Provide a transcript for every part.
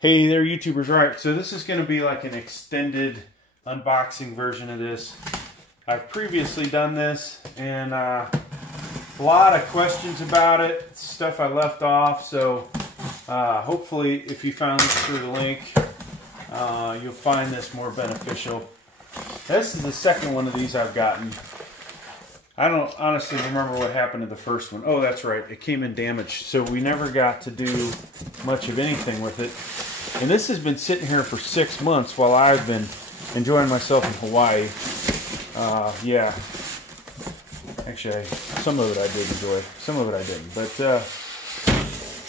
Hey there, YouTubers. All right, so this is going to be like an extended unboxing version of this. I've previously done this, and a lot of questions about it, stuff I left off, so hopefully if you found this through the link, you'll find this more beneficial. This is the second one of these I've gotten. I don't honestly remember what happened to the first one. Oh, that's right, it came in damaged, so we never got to do much of anything with it. And this has been sitting here for 6 months while I've been enjoying myself in Hawaii. Yeah. Actually, some of it I did enjoy. Some of it I didn't. But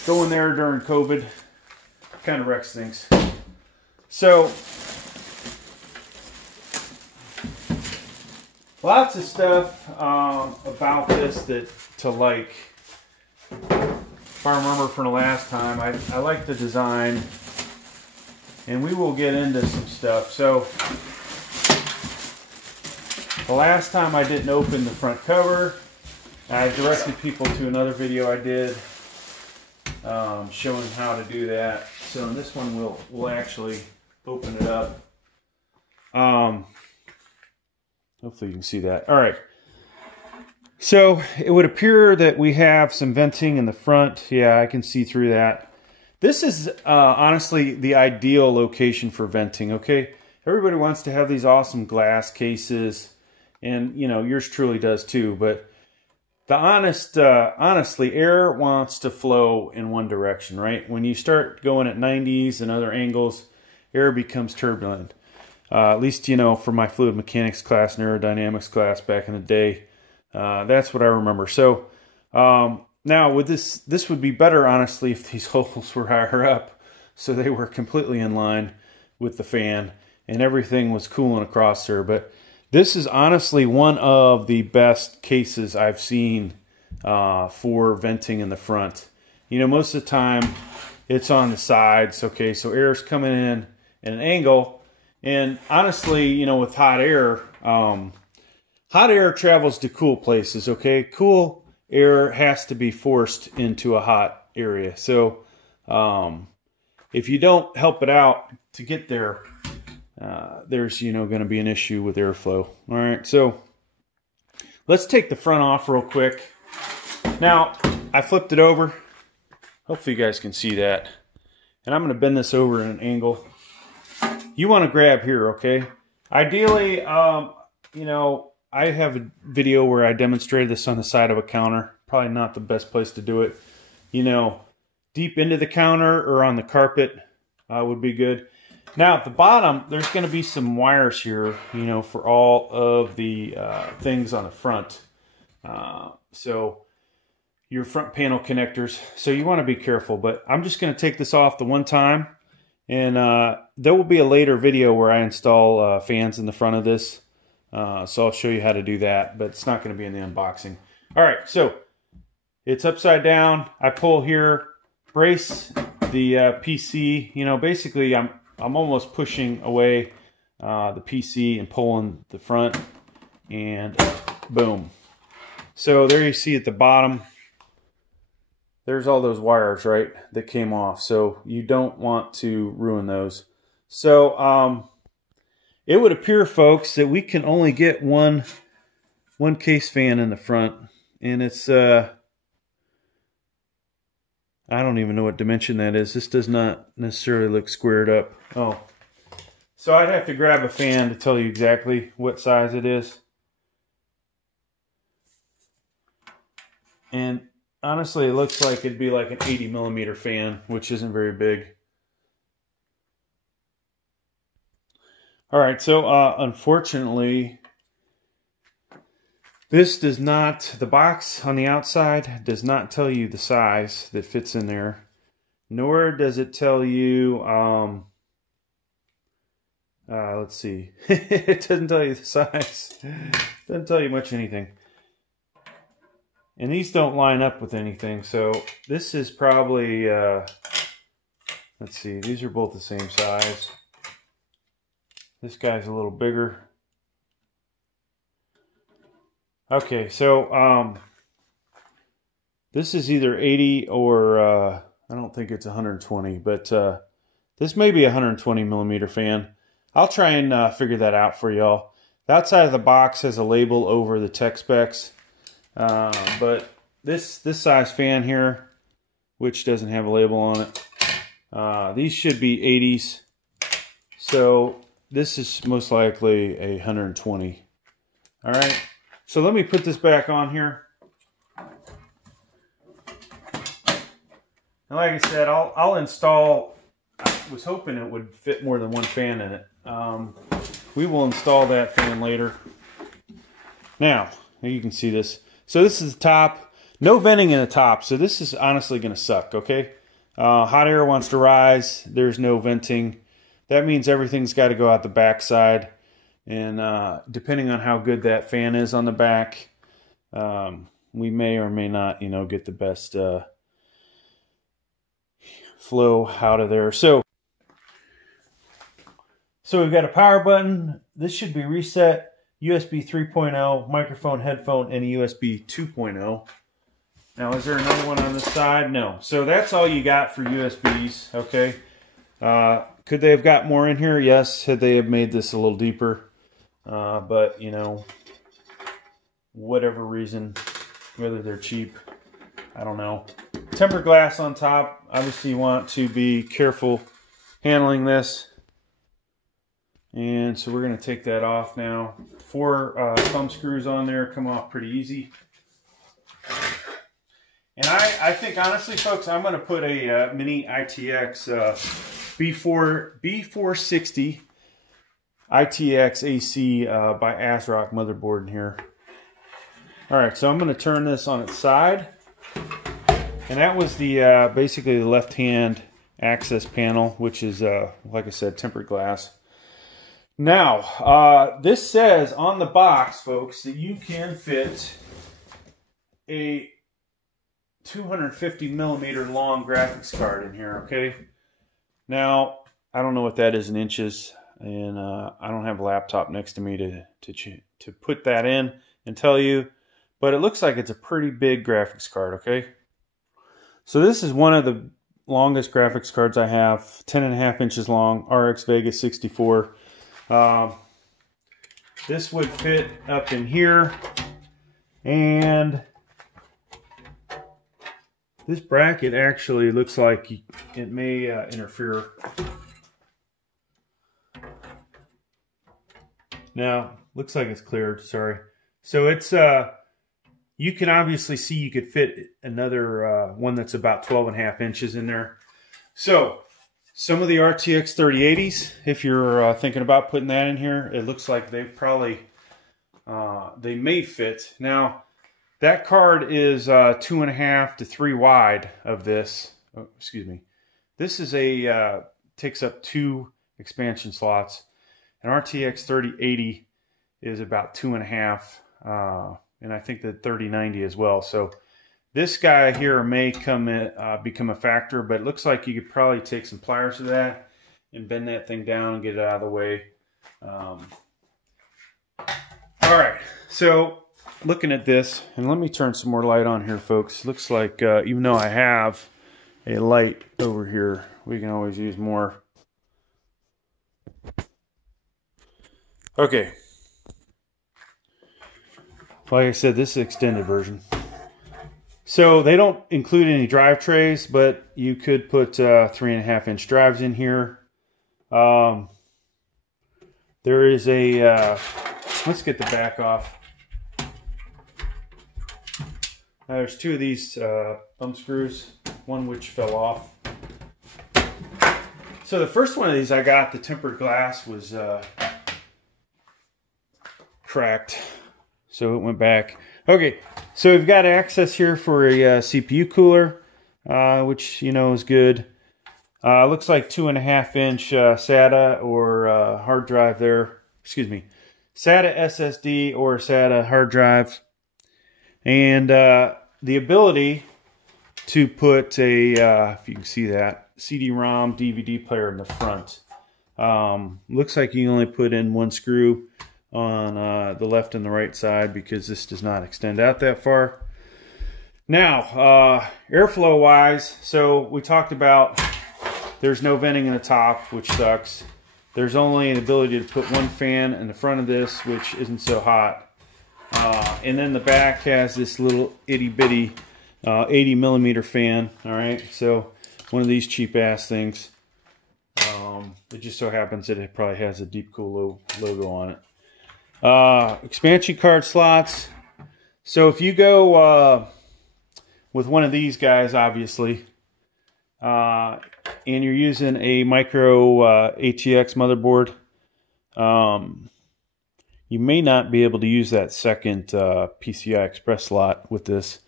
going there during COVID kind of wrecks things. So, lots of stuff about this to like. If I remember from the last time, I like the design. And we will get into some stuff. So, the last time I didn't open the front cover. I directed people to another video I did showing how to do that. So in this one we'll actually open it up. Hopefully you can see that. All right. So it would appear that we have some venting in the front. Yeah, I can see through that. This is honestly the ideal location for venting, okay? Everybody wants to have these awesome glass cases, and you know, yours truly does too, but the honestly, air wants to flow in one direction, right? When you start going at 90s and other angles, air becomes turbulent. At least, you know, for my fluid mechanics class and aerodynamics class back in the day, that's what I remember. So, now, with this would be better, honestly, if these holes were higher up, so they were completely in line with the fan, and everything was cooling across there. But this is honestly one of the best cases I've seen for venting in the front. You know, most of the time, it's on the sides, okay, so air's coming in at an angle, and honestly, you know, with hot air travels to cool places, okay? Cool air has to be forced into a hot area. So if you don't help it out to get there, there's, you know, going to be an issue with airflow. All right, so let's take the front off real quick. Now, I flipped it over. Hopefully you guys can see that. And I'm going to bend this over in an angle. You want to grab here, okay? Ideally, you know, I have a video where I demonstrated this on the side of a counter. Probably not the best place to do it. You know, deep into the counter or on the carpet would be good. Now at the bottom, there's going to be some wires here, you know, for all of the things on the front. So your front panel connectors. So you want to be careful, but I'm just going to take this off the one time. And there will be a later video where I install fans in the front of this. So I'll show you how to do that, but it's not going to be in the unboxing. All right, so it's upside down. I pull here, brace the PC. You know, basically I'm almost pushing away the PC and pulling the front, and boom. So there you see at the bottom, there's all those wires, right, that came off. So you don't want to ruin those. So it would appear, folks, that we can only get one case fan in the front, and it's I don't even know what dimension that is. This does not necessarily look squared up. Oh, so I'd have to grab a fan to tell you exactly what size it is. And honestly, it looks like it'd be like an 80mm fan, which isn't very big. All right, so unfortunately, this does not, the box on the outside does not tell you the size that fits in there, nor does it tell you, let's see, it doesn't tell you the size, it doesn't tell you much anything. And these don't line up with anything, so this is probably, let's see, these are both the same size. This guy's a little bigger. Okay, so this is either 80 or I don't think it's 120, but This may be a 120 millimeter fan. I'll try and figure that out for y'all. The outside of the box has a label over the tech specs. But this size fan here, which doesn't have a label on it, these should be 80s. So this is most likely a 120. All right. So let me put this back on here. And like I said, I'll install. I was hoping it would fit more than one fan in it. We will install that fan later. Now you can see this. So this is the top. No venting in the top. So this is honestly going to suck. Okay. Hot air wants to rise. There's no venting. That means everything's got to go out the back side. And depending on how good that fan is on the back, we may or may not, get the best flow out of there. So we've got a power button. This should be reset. USB 3.0, microphone, headphone, and a USB 2.0. Now, is there another one on the side? No. So that's all you got for USBs, okay? Could they have got more in here? Yes. Had they have made this a little deeper. But, whatever reason, whether they're cheap, I don't know. Tempered glass on top. Obviously, you want to be careful handling this. And so we're going to take that off now. 4 thumb screws on there, come off pretty easy. And I think, honestly, folks, I'm going to put a mini ITX B460 ITX AC by ASRock motherboard in here. All right, so I'm going to turn this on its side. And that was the basically the left-hand access panel, which is, like I said, tempered glass. Now, this says on the box, folks, that you can fit a 250 millimeter long graphics card in here, okay? Now, I don't know what that is in inches, and I don't have a laptop next to me to put that in and tell you, but it looks like it's a pretty big graphics card, okay? So this is one of the longest graphics cards I have, 10.5 inches long, RX Vega 64. This would fit up in here, and this bracket actually looks like it may interfere. Now, looks like it's cleared, sorry. So it's, you can obviously see you could fit another one that's about 12.5 inches in there. So, some of the RTX 3080s, if you're thinking about putting that in here, it looks like they probably, they may fit. Now, that card is 2.5 to 3 wide of this. Oh, excuse me. This is a, takes up 2 expansion slots. An RTX 3080 is about 2.5, and I think the 3090 as well. So this guy here may come in, become a factor, but it looks like you could probably take some pliers to that and bend that thing down and get it out of the way. All right, so looking at this, and let me turn some more light on here, folks. Looks like even though I have a light over here, we can always use more. Okay. Like I said, this is the extended version. So they don't include any drive trays, but you could put 3.5 inch drives in here. There is a, let's get the back off. There's 2 of these thumb screws, one which fell off. So the first one of these I got, the tempered glass was cracked, so it went back. Okay, so we've got access here for a CPU cooler, which is good. Looks like 2.5 inch SATA or hard drive there. Excuse me, SATA SSD or SATA hard drive, and the ability to put a, if you can see that, CD-ROM DVD player in the front. Looks like you can only put in 1 screw on the left and the right side because this does not extend out that far. Now, airflow wise, so we talked about There's no venting in the top, which sucks. There's only an ability to put one fan in the front of this, which isn't so hot. And then the back has this little itty bitty 80 millimeter fan. All right, so one of these cheap ass things. It just so happens that it probably has a DeepCool logo on it. Expansion card slots. So if you go with one of these guys, obviously, and you're using a micro Atx motherboard, you may not be able to use that second PCI Express slot with this.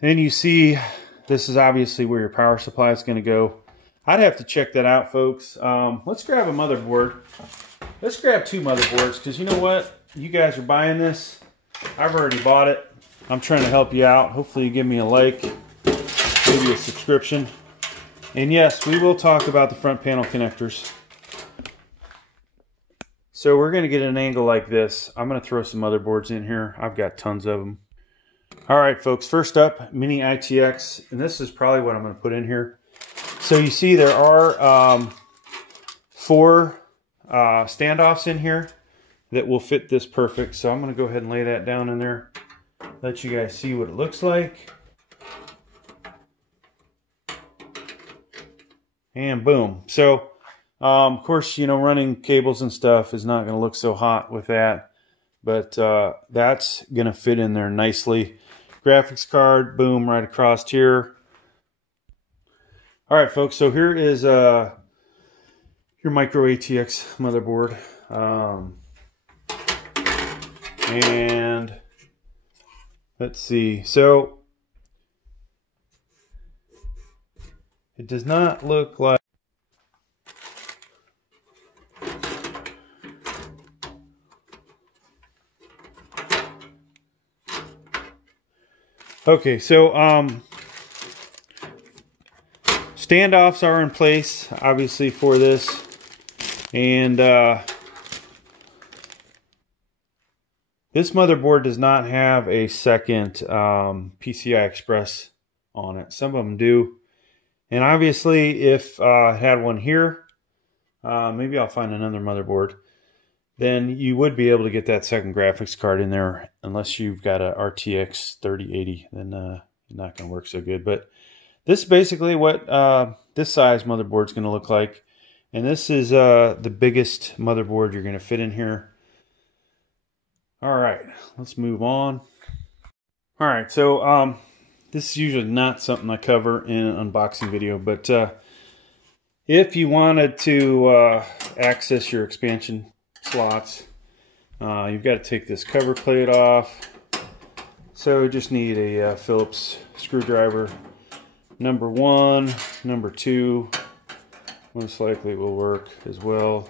Then you see this is obviously where your power supply is going to go. I'd have to check that out, folks. Let's grab a motherboard. Let's grab two motherboards, because you know what? You guys are buying this. I've already bought it. I'm trying to help you out. Hopefully you give me a like, maybe a subscription. And yes, we will talk about the front panel connectors. So we're going to get an angle like this. I'm going to throw some motherboards in here. I've got tons of them. All right, folks. First up, mini ITX. And this is probably what I'm going to put in here. So you see there are 4 standoffs in here that will fit this perfect. So I'm going to go ahead and lay that down in there. Let you guys see what it looks like. And boom. So, of course, you know, running cables and stuff is not going to look so hot with that. But that's going to fit in there nicely. Graphics card, boom, right across here. All right, folks, so here is your micro ATX motherboard. And let's see. So it does not look like... Okay, so standoffs are in place, obviously, for this. And this motherboard does not have a second PCI Express on it. Some of them do. And obviously, if I had one here, maybe I'll find another motherboard, then you would be able to get that second graphics card in there, unless you've got a RTX 3080, then you're not going to work so good. But this is basically what this size motherboard is going to look like. And this is the biggest motherboard you're going to fit in here. All right, let's move on. All right, so this is usually not something I cover in an unboxing video, but if you wanted to access your expansion slots, you've got to take this cover plate off. So you just need a Phillips screwdriver. Number 1, number 2, most likely will work as well.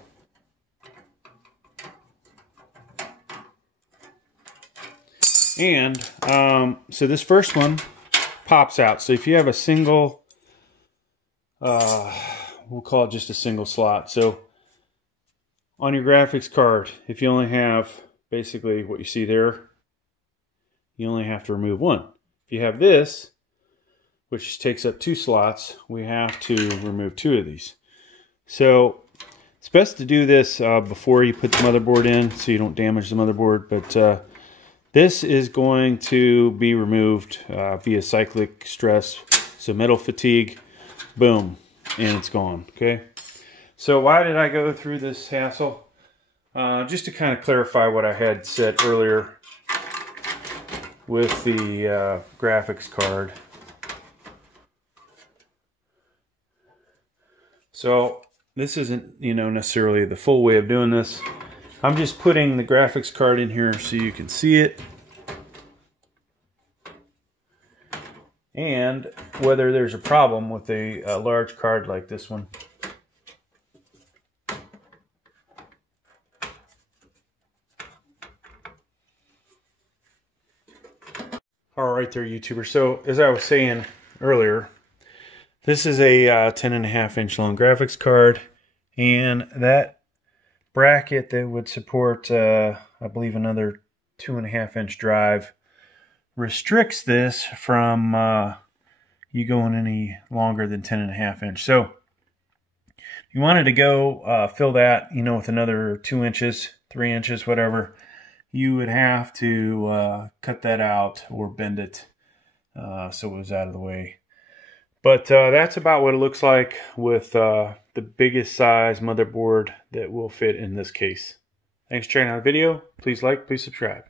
And so this first one pops out. So if you have a single, we'll call it just a single slot. So on your graphics card, if you only have basically what you see there, you only have to remove one. If you have this, which takes up 2 slots, we have to remove 2 of these. So it's best to do this before you put the motherboard in, so you don't damage the motherboard. But this is going to be removed via cyclic stress, so metal fatigue, boom, and it's gone. Okay. So why did I go through this hassle? Just to kind of clarify what I had said earlier with the graphics card. So this isn't, you know, necessarily the full way of doing this. I'm just putting the graphics card in here so you can see it. And whether there's a problem with a large card like this one. All right there, YouTuber. So as I was saying earlier, this is a 10.5 inch long graphics card, and that bracket that would support, I believe, another 2.5 inch drive restricts this from, you going any longer than 10.5 inch. So if you wanted to go fill that, you know, with another 2 inches, 3 inches, whatever, you would have to cut that out or bend it so it was out of the way. But that's about what it looks like with the biggest size motherboard that will fit in this case. Thanks for checking out the video. Please like, please subscribe.